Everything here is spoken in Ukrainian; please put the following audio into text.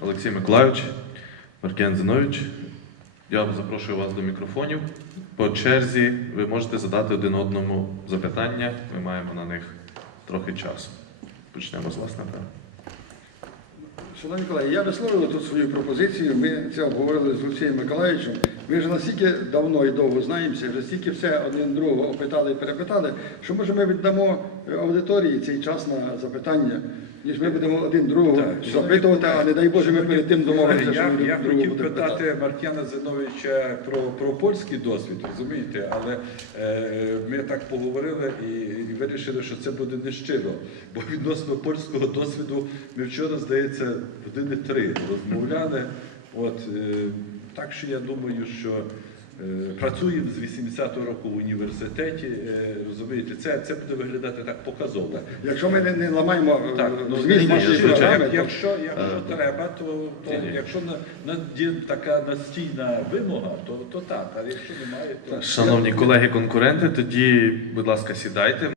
Олексій Миколайович, Маркіян Зинович. Я запрошую вас до мікрофонів. По черзі ви можете задати один одному запитання. Ми маємо на них трохи часу. Почнемо з вас, напевно. Шановні колеги, я висловив тут свою пропозицію. Ми це обговорили з Олексієм Миколаївичем. Ми вже настільки давно і довго знаємося, вже стільки все один другого опитали і перепитали, що може ми віддамо аудиторії цей час на запитання, ніж ми будемо один другого Так, запитувати, а не дай Боже, ми перед тим домовимося, що Я, ми я хотів питати. Маркяна Зиновича про, про польський досвід, розумієте, але е, ми так поговорили і, і вирішили, що це буде нещиро. Бо відносно польського досвіду ми вчора, здається, години три розмовляли. От, е, так що я думаю, що е, працюємо з 80-го року в університеті, е, розумієте, це, це буде виглядати так показово. Якщо ми не, не ламаємо Так, ну, зміст нашої програми, то якщо, якщо Е, треба, то, то ні, ні. якщо на, на, така настійна вимога, то, то так, а якщо немає, то Шановні колеги-конкуренти, тоді, будь ласка, сідайте.